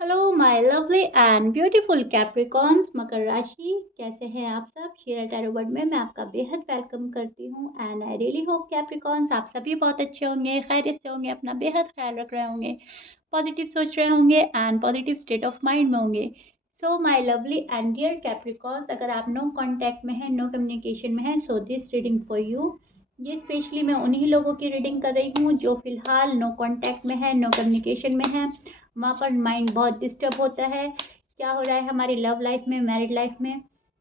Hello my lovely and beautiful Capricorns मकर राशि। कैसे हैं आप सब? शीरा टैरो वर्ल्ड में मैं आपका बेहद वेलकम करती हूँ and I really hope Capricorns आप सभी बहुत अच्छे होंगे, खैरियत से होंगे, अपना बेहद ख्याल रख रहे होंगे, पॉजिटिव सोच रहे होंगे and positive state of mind में होंगे। So my lovely and dear Capricorns, अगर आप नो कांटेक्ट में हैं, नो कम्युनिकेशन में हैं, so this reading for you. ये स्पेशली मैं उन्हीं लोगों की रीडिंग कर रही हूँ जो फिलहाल नो कांटेक्ट में है, नो कम्युनिकेशन में है। वहाँ पर माइंड बहुत डिस्टर्ब होता है। क्या हो रहा है हमारी लव लाइफ में, मैरिड लाइफ में,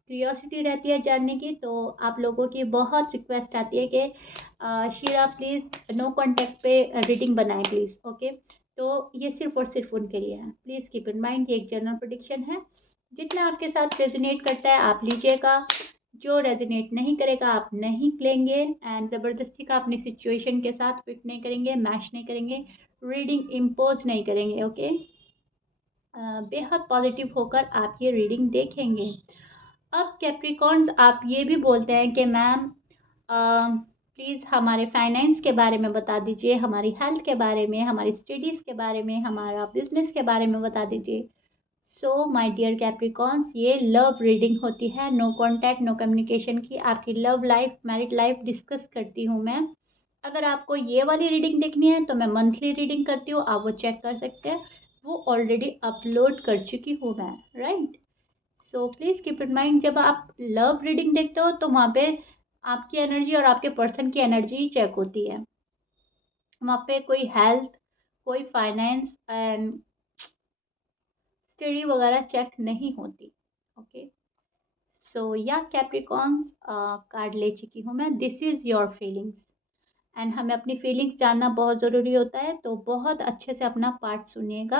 क्यूरियोसिटी रहती है जानने की। तो आप लोगों की बहुत रिक्वेस्ट आती है कि शीरा प्लीज़ नो कांटेक्ट पे रीडिंग बनाएं प्लीज़। ओके, तो ये सिर्फ और सिर्फ उनके लिए है। प्लीज़ कीप इन माइंड ये एक जनरल प्रेडिक्शन है। जितना आपके साथ रेजोनेट करता है आप लीजिएगा, जो रेजोनेट नहीं करेगा आप नहीं लेंगे एंड ज़बरदस्ती का अपनी सिचुएशन के साथ फिट नहीं करेंगे, मैच नहीं करेंगे, रीडिंग इम्पोज नहीं करेंगे। ओके, बेहद पॉजिटिव होकर आप ये रीडिंग देखेंगे। अब कैप्रिकॉर्न्स आप ये भी बोलते हैं कि मैम प्लीज़ हमारे फाइनेंस के बारे में बता दीजिए, हमारी हेल्थ के बारे में, हमारी स्टडीज़ के बारे में, हमारा बिजनेस के बारे में बता दीजिए। सो माय डियर कैप्रिकॉर्न्स, ये लव रीडिंग होती है, नो कांटेक्ट नो कम्युनिकेशन की। आपकी love life, married life discuss करती हूँ मैं। अगर आपको ये वाली रीडिंग देखनी है तो मैं मंथली रीडिंग करती हूँ, आप वो चेक कर सकते हैं। वो ऑलरेडी अपलोड कर चुकी हूँ मैं, right. So please keep in mind, जब आप लव रीडिंग देखते हो तो वहाँ पे आपकी एनर्जी और आपके पर्सन की एनर्जी चेक होती है। वहाँ पे कोई हेल्थ, कोई फाइनेंस एंड स्टडी वगैरह चेक नहीं होती। ओके, सो या कैप्रिकॉन्स, कार्ड ले चुकी हूँ मैं। This is your feelings and हमें अपनी फीलिंग्स जानना बहुत ज़रूरी होता है, तो बहुत अच्छे से अपना पार्ट सुनिएगा।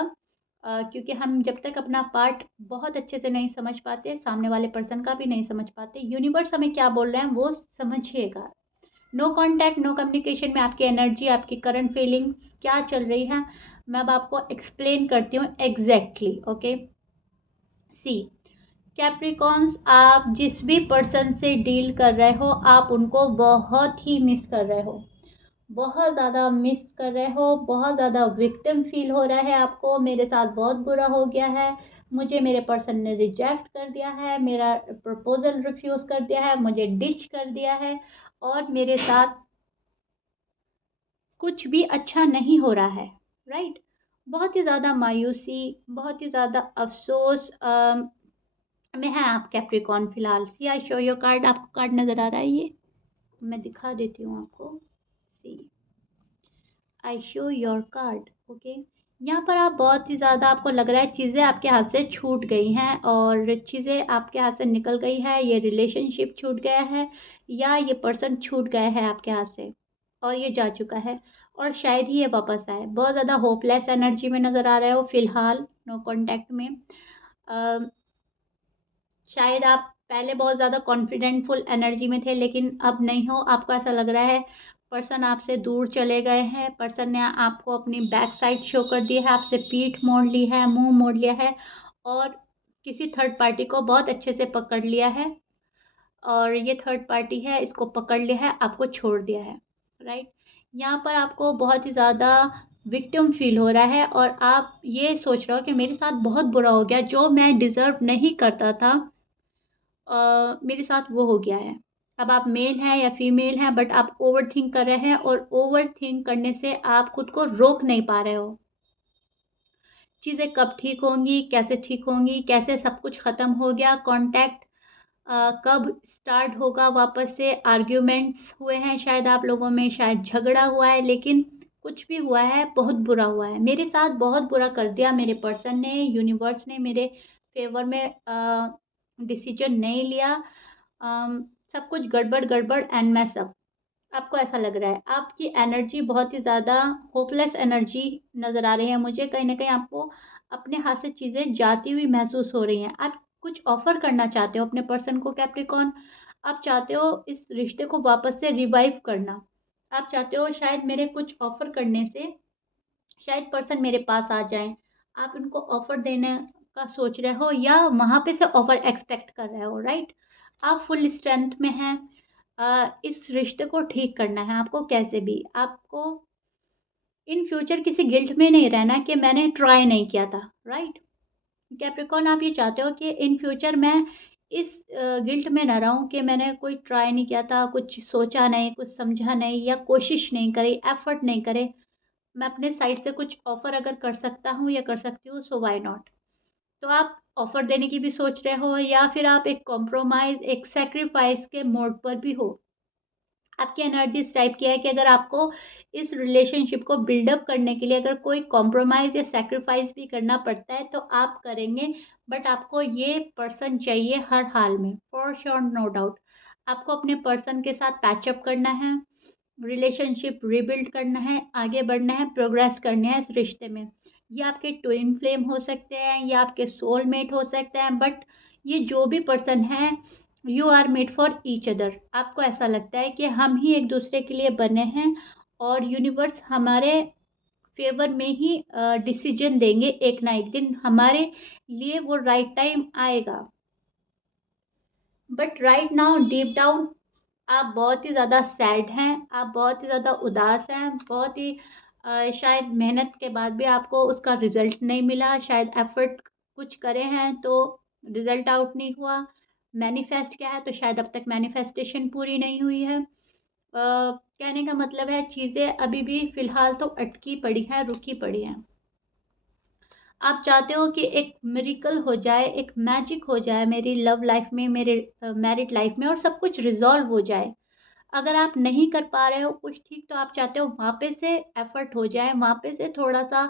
क्योंकि हम जब तक अपना पार्ट बहुत अच्छे से नहीं समझ पाते, सामने वाले पर्सन का भी नहीं समझ पाते, यूनिवर्स हमें क्या बोल रहे हैं वो समझिएगा। नो कांटेक्ट नो कम्युनिकेशन में आपकी एनर्जी, आपकी करंट फीलिंग्स क्या चल रही है, मैं अब आपको एक्सप्लेन करती हूँ एग्जैक्टली। ओके, सी कैप्रिकॉन्स, आप जिस भी पर्सन से डील कर रहे हो आप उनको बहुत ही मिस कर रहे हो, बहुत ज़्यादा मिस कर रहे हो, बहुत ज़्यादा विक्टिम फील हो रहा है आपको। मेरे साथ बहुत बुरा हो गया है, मुझे मेरे पर्सन ने रिजेक्ट कर दिया है, मेरा प्रपोजल रिफ्यूज़ कर दिया है, मुझे डिच कर दिया है और मेरे साथ कुछ भी अच्छा नहीं हो रहा है, राइट। बहुत ही ज़्यादा मायूसी, बहुत ही ज़्यादा अफसोस में है आप कैप्रिकॉर्न फिलहाल। सी आई शो योर कार्ड, आपको कार्ड नज़र आ रहा है? ये मैं दिखा देती हूँ आपको। See I show your card. Okay, यहाँ पर आप बहुत ही ज़्यादा, आपको लग रहा है चीज़ें आपके हाथ से छूट गई हैं और चीज़ें आपके हाथ से निकल गई है, ये रिलेशनशिप छूट गया है या ये पर्सन छूट गया है आपके हाथ से और ये जा चुका है और शायद ही ये वापस आए। बहुत ज़्यादा होपलेस एनर्जी में नज़र आ रहे हो फिलहाल, नो कॉन्टैक्ट में। अ, शायद आप पहले बहुत ज़्यादा कॉन्फिडेंटफुल एनर्जी में थे लेकिन अब नहीं हो, आपको ऐसा लग रहा है पर्सन आपसे दूर चले गए हैं, पर्सन ने आपको अपनी बैक साइड शो कर दी है, आपसे पीठ मोड़ ली है, मुंह मोड़ लिया है और किसी थर्ड पार्टी को बहुत अच्छे से पकड़ लिया है और ये थर्ड पार्टी है, इसको पकड़ लिया है, आपको छोड़ दिया है, राइट। यहाँ पर आपको बहुत ही ज़्यादा विक्टिम फील हो रहा है और आप ये सोच रहे हो कि मेरे साथ बहुत बुरा हो गया, जो मैं डिज़र्व नहीं करता था मेरे साथ वो हो गया है। अब आप मेल हैं या फीमेल हैं बट आप ओवरथिंक कर रहे हैं और ओवरथिंक करने से आप खुद को रोक नहीं पा रहे हो। चीज़ें कब ठीक होंगी, कैसे ठीक होंगी, कैसे सब कुछ ख़त्म हो गया, कॉन्टैक्ट कब स्टार्ट होगा वापस से। आर्ग्यूमेंट्स हुए हैं शायद आप लोगों में, शायद झगड़ा हुआ है, लेकिन कुछ भी हुआ है बहुत बुरा हुआ है। मेरे साथ बहुत बुरा कर दिया मेरे पर्सन ने, यूनिवर्स ने मेरे फेवर में डिसीजन नहीं लिया। सब कुछ गड़बड़ गड़बड़ एंड मैस अप। आपको ऐसा लग रहा है, आपकी एनर्जी बहुत ही ज़्यादा होपलेस एनर्जी नज़र आ रही है मुझे। कहीं न कहीं आपको अपने हाथ से चीज़ें जाती हुई महसूस हो रही हैं। आप कुछ ऑफ़र करना चाहते हो अपने पर्सन को कैप्रिकॉर्न। आप चाहते हो इस रिश्ते को वापस से रिवाइव करना। आप चाहते हो शायद मेरे कुछ ऑफ़र करने से शायद पर्सन मेरे पास आ जाएँ। आप उनको ऑफ़र देने का सोच रहे हो या वहाँ पे से ऑफ़र एक्सपेक्ट कर रहे हो, राइट? आप फुल स्ट्रेंथ में हैं। इस रिश्ते को ठीक करना है आपको कैसे भी। आपको इन फ्यूचर किसी गिल्ट में नहीं रहना कि मैंने ट्राई नहीं किया था, राइट? कैप्रिकॉर्न आप ये चाहते हो कि इन फ्यूचर मैं इस गिल्ट में ना रहूं कि मैंने कोई ट्राई नहीं किया था, कुछ सोचा नहीं, कुछ समझा नहीं या कोशिश नहीं करी, एफर्ट नहीं करे। मैं अपने साइड से कुछ ऑफर अगर कर सकता हूँ या कर सकती हूँ, सो व्हाई नॉट। तो आप ऑफर देने की भी सोच रहे हो या फिर आप एक कॉम्प्रोमाइज, एक सेक्रीफाइस के मोड पर भी हो। आपकी एनर्जी इस टाइप की है कि अगर आपको इस रिलेशनशिप को बिल्डअप करने के लिए अगर कोई कॉम्प्रोमाइज़ या सैक्रिफाइस भी करना पड़ता है तो आप करेंगे, बट आपको ये पर्सन चाहिए हर हाल में, फॉर श्योर, नो डाउट। आपको अपने पर्सन के साथ पैचअप करना है, रिलेशनशिप रिबिल्ड करना है, आगे बढ़ना है, प्रोग्रेस करनी है इस रिश्ते में। ये आपके ट्विन फ्लेम हो सकते हैं या आपके सोलमेट हो सकते हैं, बट ये जो भी पर्सन है, you are made for each other. आपको ऐसा लगता है कि हम ही एक दूसरे के लिए बने हैं और यूनिवर्स हमारे फेवर में ही डिसीजन देंगे, एक ना एक दिन हमारे लिए वो राइट टाइम आएगा। But right now deep down आप बहुत ही ज़्यादा सैड हैं, आप बहुत ही ज़्यादा उदास हैं, बहुत ही शायद मेहनत के बाद भी आपको उसका रिजल्ट नहीं मिला, शायद एफर्ट कुछ करे हैं तो रिजल्ट आउट नहीं हुआ। मैनिफेस्ट क्या है, तो शायद अब तक मैनिफेस्टेशन पूरी नहीं हुई है। कहने का मतलब है चीज़ें अभी भी फ़िलहाल तो अटकी पड़ी हैं, रुकी पड़ी हैं। आप चाहते हो कि एक मिरेकल हो जाए, एक मैजिक हो जाए मेरी लव लाइफ में, मेरे मैरिड लाइफ में, और सब कुछ रिज़ॉल्व हो जाए। अगर आप नहीं कर पा रहे हो कुछ ठीक, तो आप चाहते हो वापस से एफर्ट हो जाए, वापस से थोड़ा-सा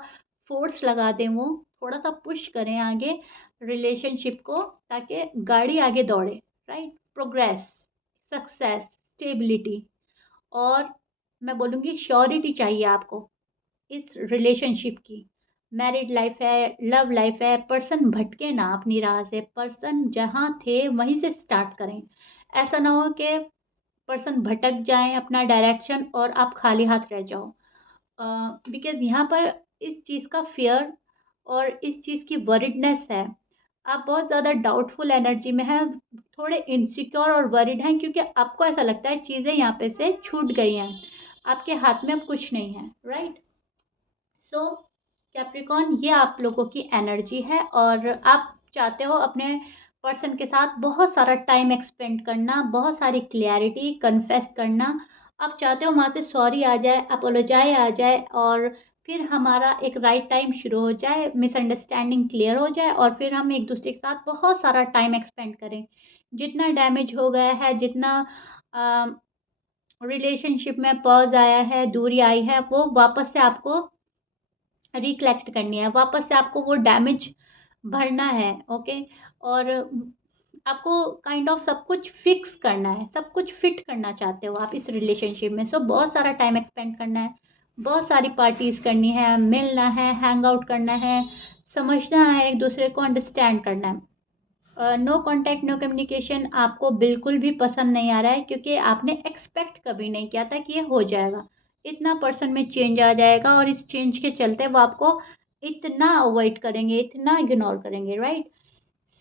फ़ोर्स लगा दें वो, थोड़ा-सा पुश करें आगे रिलेशनशिप को, ताकि गाड़ी आगे दौड़े, राइट? प्रोग्रेस, सक्सेस, स्टेबिलिटी, और मैं बोलूँगी श्योरिटी चाहिए आपको इस रिलेशनशिप की। मैरिड लाइफ है, लव लाइफ है, पर्सन भटके ना अपनी राह से, पर्सन जहाँ थे वहीं से स्टार्ट करें। ऐसा ना हो कि पर्सन भटक जाएँ अपना डायरेक्शन और आप खाली हाथ रह जाओ। बिकॉज़ यहाँ पर इस चीज़ का फ़ियर और इस चीज़ की वरीडनेस है। आप बहुत ज़्यादा डाउटफुल एनर्जी में हैं, थोड़े इनसिक्योर और वरीड हैं क्योंकि आपको ऐसा लगता है चीज़ें यहाँ पे से छूट गई हैं। आपके हाथ में अब कुछ नहीं है, राइट? सो कैप्रिकॉर्न, ये आप लोगों की एनर्जी है और आप चाहते हो अपने पर्सन के साथ बहुत सारा टाइम एक्सपेंड करना, बहुत सारी क्लैरिटी कन्फेस करना। आप चाहते हो वहाँ से सॉरी आ जाए, अपोलोजाई आ जाए और फिर हमारा एक राइट टाइम शुरू हो जाए, मिसअंडरस्टैंडिंग क्लियर हो जाए और फिर हम एक दूसरे के साथ बहुत सारा टाइम एक्सपेंड करें। जितना डैमेज हो गया है, जितना रिलेशनशिप में पॉज़ आया है, दूरी आई है, वो वापस से आपको रिकलेक्ट करनी है, वापस से आपको वो डैमेज भरना है, ओके? और आपको काइंड ऑफ सब कुछ फिक्स करना है, सब कुछ फिट करना चाहते हो आप इस रिलेशनशिप में। सो बहुत सारा टाइम एक्सपेंड करना है, बहुत सारी पार्टीज़ करनी है, मिलना है, हैंग आउट करना है, समझना है, एक दूसरे को अंडरस्टैंड करना है। नो कॉन्टैक्ट, नो कम्युनिकेशन आपको बिल्कुल भी पसंद नहीं आ रहा है क्योंकि आपने एक्सपेक्ट कभी नहीं किया था कि ये हो जाएगा। इतना पर्सन में चेंज आ जाएगा और इस चेंज के चलते वो आपको इतना अवॉइड करेंगे, इतना इग्नोर करेंगे, right?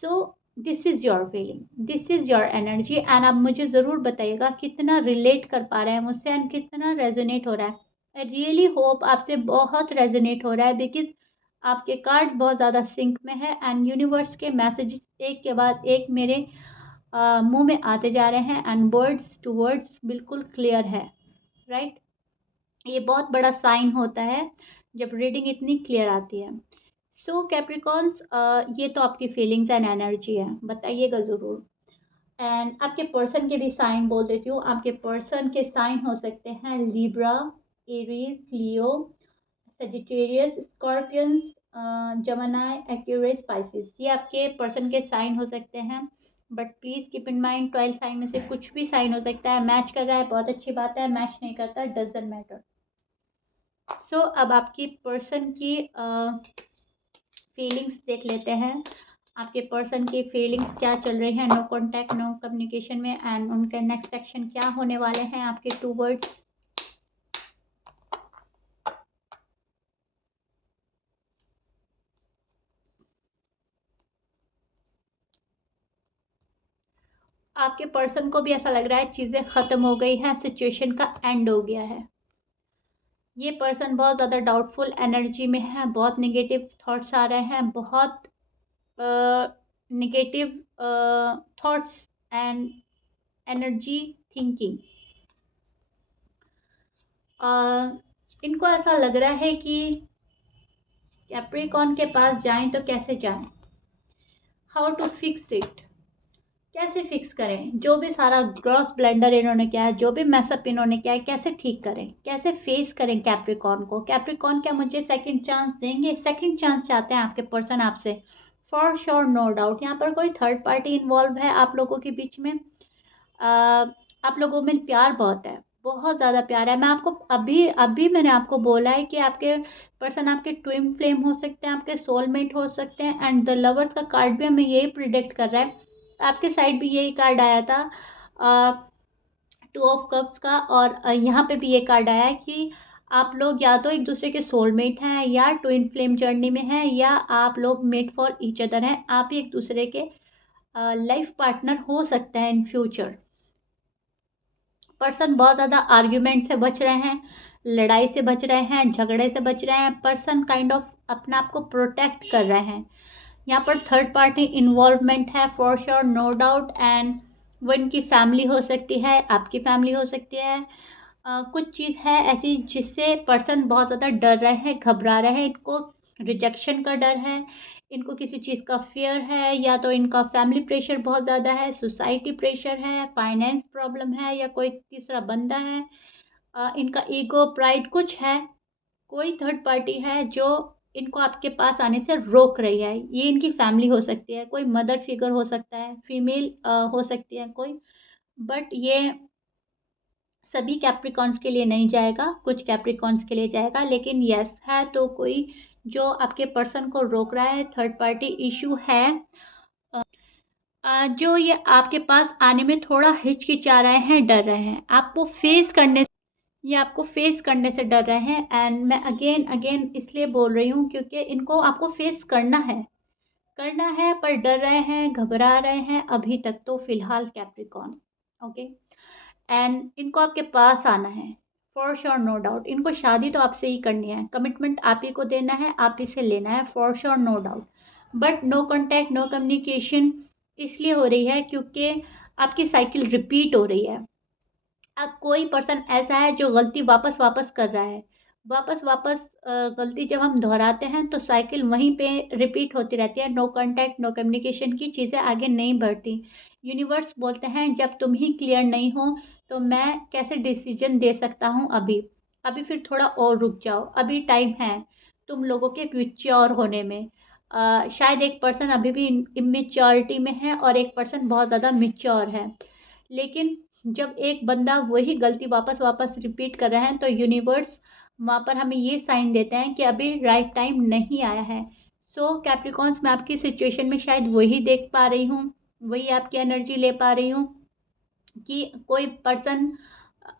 So this is your feeling, this is your energy and आप मुझे ज़रूर बताइएगा कितना रिलेट कर पा रहे हैं मुझसे एंड कितना रेजोनेट हो रहा है। आई रियली होप आपसे बहुत रेजोनेट हो रहा है बिकॉज़ आपके कार्ड्स बहुत ज़्यादा सिंक में है एंड यूनिवर्स के मैसेजेस एक के बाद एक मेरे मुंह में आते जा रहे हैं एंड वर्ड्स टू वर्ड्स बिल्कुल क्लियर है, राइट? ये बहुत बड़ा साइन होता है जब रीडिंग इतनी क्लियर आती है। सो कैप्रिकॉर्न्स, ये तो आपकी फीलिंग्स एंड एनर्जी है, बताइएगा ज़रूर। एंड आपके पर्सन के भी साइन बोल देती हूँ। आपके पर्सन के साइन हो सकते हैं Libra, Aries, Leo, Sagittarius, Scorpions, Gemini, Aquarius, Pisces. ये आपके पर्सन के साइन हो सकते हैं। But please keep in mind 12 sign में से कुछ भी साइन हो सकता है। मैच कर रहा है बहुत अच्छी बात है, मैच नहीं करता डजंट मैटर। सो अब आपकी पर्सन की फीलिंग्स देख लेते हैं। आपके पर्सन की फीलिंग्स क्या चल रही हैं नो कॉन्टैक्ट, नो कम्युनिकेशन में, एंड उनके नेक्स्ट एक्शन क्या होने वाले हैं। आपके 2 वर्ड्स। आपके पर्सन को भी ऐसा लग रहा है चीज़ें ख़त्म हो गई हैं, सिचुएशन का एंड हो गया है। ये पर्सन बहुत ज़्यादा डाउटफुल एनर्जी में है, बहुत नेगेटिव थॉट्स आ रहे हैं, बहुत negative thoughts and energy thinking. इनको ऐसा लग रहा है कि कैप्रिकॉन के पास जाएं तो कैसे जाएं, हाउ टू फिक्स इट, कैसे फिक्स करें, जो भी सारा ग्रॉस ब्लेंडर इन्होंने किया है, जो भी मैसअप इन्होंने किया है, कैसे ठीक करें, कैसे फेस करें कैप्रिकॉन को। कैप्रिकॉन क्या मुझे सेकंड चांस देंगे? सेकंड चांस चाहते हैं आपके पर्सन आपसे, फॉर श्योर, नो डाउट। यहाँ पर कोई थर्ड पार्टी इन्वॉल्व है आप लोगों के बीच में। आप लोगों में प्यार बहुत है, बहुत ज़्यादा प्यार है। मैं आपको अभी अभी मैंने आपको बोला है कि आपके पर्सन आपके ट्विन फ्लेम हो सकते हैं, आपके सोलमेट हो सकते हैं। एंड द लवर्स का कार्ड भी हमें यही प्रिडिक्ट कर रहा है, आपके साइड भी यही कार्ड आया था, टू ऑफ कप्स का। और यहाँ पे भी ये कार्ड आया है कि आप लोग या तो एक दूसरे के सोलमेट हैं, या ट्विन फ्लेम जर्नी में हैं, या आप लोग मेड फॉर ईच अदर हैं। आप ही एक दूसरे के लाइफ पार्टनर हो सकते हैं इन फ्यूचर। पर्सन बहुत ज़्यादा आर्ग्यूमेंट से बच रहे हैं, लड़ाई से बच रहे हैं, झगड़े से बच रहे हैं। पर्सन काइंड ऑफ अपने आप को प्रोटेक्ट कर रहे हैं। यहाँ पर थर्ड पार्टी इन्वॉल्वमेंट है for sure, no doubt. And वो इनकी फैमिली हो सकती है, आपकी फैमिली हो सकती है। कुछ चीज़ है ऐसी जिससे पर्सन बहुत ज़्यादा डर रहे हैं, घबरा रहे हैं। इनको रिजेक्शन का डर है, इनको किसी चीज़ का फियर है, या तो इनका फैमिली प्रेशर बहुत ज़्यादा है, सोसाइटी प्रेशर है, फाइनेंस प्रॉब्लम है, या कोई तीसरा बंदा है। इनका ईगो, प्राइड कुछ है। कोई थर्ड पार्टी है जो इनको आपके पास आने से रोक रही है। ये इनकी फैमिली हो सकती है, कोई मदर फिगर हो सकता है, फीमेल हो सकती है कोई। बट ये सभी कैप्रिकॉन्स के लिए नहीं जाएगा, कुछ कैप्रिकॉन्स के लिए जाएगा। लेकिन यस, है तो कोई जो आपके पर्सन को रोक रहा है, थर्ड पार्टी इशू है। जो ये आपके पास आने में थोड़ा हिचकिचा रहे हैं, डर रहे हैं, आपको फेस करने, ये आपको फेस करने से डर रहे हैं। एंड मैं अगेन अगेन इसलिए बोल रही हूँ क्योंकि इनको आपको फेस करना है, पर डर रहे हैं, घबरा रहे हैं अभी तक तो फिलहाल कैप्रिकॉन। ओके। एंड इनको आपके पास आना है फॉर श्योर, नो डाउट। इनको शादी तो आपसे ही करनी है, कमिटमेंट आप ही को देना है, आप ही से लेना है, for sure, no doubt. But no contact, no communication इसलिए हो रही है क्योंकि आपकी साइकिल रिपीट हो रही है। अब कोई पर्सन ऐसा है जो गलती वापस वापस कर रहा है, वापस वापस गलती जब हम दोहराते हैं तो साइकिल वहीं पे रिपीट होती रहती है। नो कांटेक्ट, नो कम्युनिकेशन की चीज़ें आगे नहीं बढ़ती। यूनिवर्स बोलते हैं जब तुम ही क्लियर नहीं हो तो मैं कैसे डिसीजन दे सकता हूँ अभी, अभी फिर थोड़ा और रुक जाओ, अभी टाइम है तुम लोगों के मैच्योर होने में। शायद एक पर्सन अभी भी इमेच्योरिटी में है और एक पर्सन बहुत ज़्यादा मैच्योर है। लेकिन जब एक बंदा वही गलती वापस वापस रिपीट कर रहा है तो यूनिवर्स वहाँ पर हमें ये साइन देते हैं कि अभी राइट टाइम नहीं आया है। सो कैप्रिकॉन्स, मैं आपकी सिचुएशन में शायद वही देख पा रही हूँ, वही आपकी एनर्जी ले पा रही हूँ कि कोई पर्सन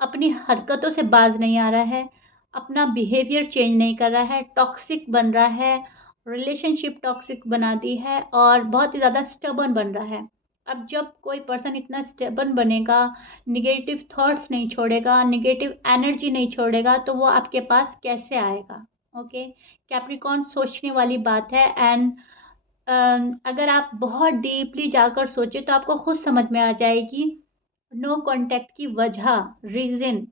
अपनी हरकतों से बाज नहीं आ रहा है, अपना बिहेवियर चेंज नहीं कर रहा है, टॉक्सिक बन रहा है, रिलेशनशिप टॉक्सिक बना दी है और बहुत ही ज़्यादा स्टबर्न बन रहा है। अब जब कोई पर्सन इतना स्टेबल बनेगा, निगेटिव थॉट्स नहीं छोड़ेगा, निगेटिव एनर्जी नहीं छोड़ेगा, तो वो आपके पास कैसे आएगा? ओके। कैप्रिकॉन, सोचने वाली बात है। एंड अगर आप बहुत डीपली जाकर सोचे तो आपको खुद समझ में आ जाएगी नो कांटेक्ट की वजह, रीजन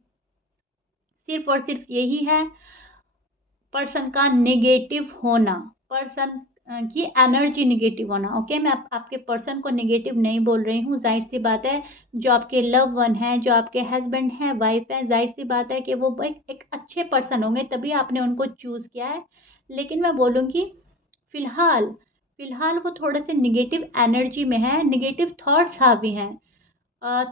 सिर्फ और सिर्फ यही है, पर्सन का नेगेटिव होना, पर्सन की एनर्जी नेगेटिव होना। ओके, मैं आपके पर्सन को नेगेटिव नहीं बोल रही हूँ। जाहिर सी बात है जो आपके लव वन है, जो आपके हस्बैंड हैं, वाइफ है, जाहिर सी बात है कि वो एक अच्छे पर्सन होंगे, तभी आपने उनको चूज़ किया है। लेकिन मैं बोलूँगी फिलहाल फिलहाल वो थोड़े से निगेटिव एनर्जी में है, निगेटिव थॉट्स हावी हैं।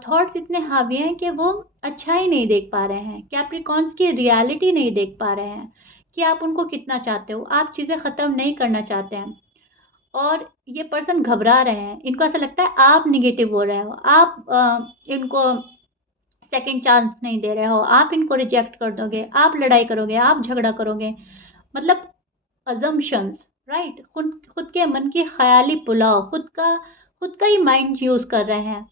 थॉट्स इतने हावी हैं कि वो अच्छा ही नहीं देख पा रहे हैं, कैप्रिकॉन्स की रियलिटी नहीं देख पा रहे हैं कि आप उनको कितना चाहते हो, आप चीज़ें ख़त्म नहीं करना चाहते हैं। और ये पर्सन घबरा रहे हैं, इनको ऐसा लगता है आप निगेटिव हो रहे हो, आप इनको सेकंड चांस नहीं दे रहे हो, आप इनको रिजेक्ट कर दोगे, आप लड़ाई करोगे, आप झगड़ा करोगे। मतलब अजम्पशंस, राइट? खुद खुद के मन की ख्याली पुलाव, खुद का ही माइंड यूज़ कर रहे हैं।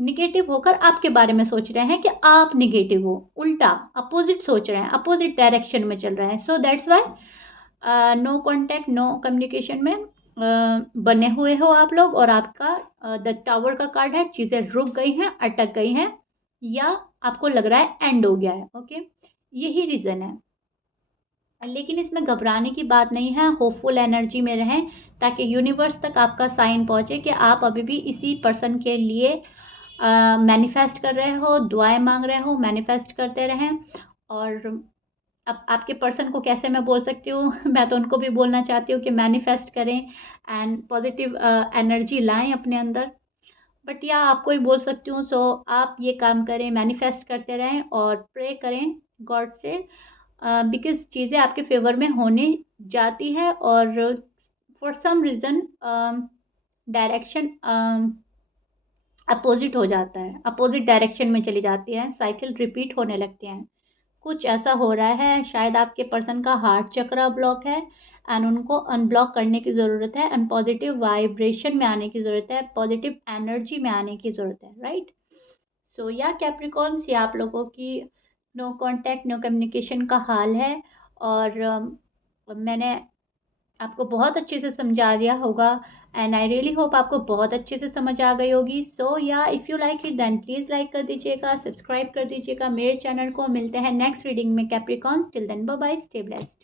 निगेटिव होकर आपके बारे में सोच रहे हैं कि आप निगेटिव हो, उल्टा अपोजिट सोच रहे हैं, अपोजिट डायरेक्शन में चल रहे हैं। So that's why no contact, no communication में बने हुए हो आप लोग और आपका द टावर का कार्ड है, चीज़ें रुक गई हैं, अटक गई हैं या आपको लग रहा है एंड हो गया है, ओके? यही रीज़न है। लेकिन इसमें घबराने की बात नहीं है, होपफुल एनर्जी में रहें ताकि यूनिवर्स तक आपका साइन पहुँचे कि आप अभी भी इसी पर्सन के लिए मैनिफेस्ट कर रहे हो, दुआएँ माँग रहे हो, मैनिफेस्ट करते रहें। और अब आपके पर्सन को कैसे मैं बोल सकती हूँ मैं तो उनको भी बोलना चाहती हूँ कि मैनिफेस्ट करें एंड पॉजिटिव एनर्जी लाएँ अपने अंदर। बट या आपको ही बोल सकती हूँ, सो आप ये काम करें, मैनिफेस्ट करते रहें और प्रे करें गॉड से, बिकॉज़ चीज़ें आपके फ़ेवर में होने जाती है और for some reason direction opposite हो जाता है, अपोज़िट डायरेक्शन में चली जाती है, साइकिल रिपीट होने लगती हैं। कुछ ऐसा हो रहा है, शायद आपके पर्सन का हार्ट चक्र ब्लॉक है एंड उनको अनब्लॉक करने की ज़रूरत है एंड पॉजिटिव वाइब्रेशन में आने की ज़रूरत है, पॉजिटिव एनर्जी में आने की ज़रूरत है, राइट? सो या कैप्रिकॉर्न्स, ये आप लोगों की नो कॉन्टैक्ट, नो कम्युनिकेशन का हाल है और मैंने आपको बहुत अच्छे से समझा दिया होगा एंड आई रियली होप आपको बहुत अच्छे से समझ आ गई होगी। सो या if you like it then please like कर दीजिएगा, सब्सक्राइब कर दीजिएगा मेरे चैनल को। मिलते हैं नेक्स्ट रीडिंग में Capricorns, till then bye bye, stay blessed.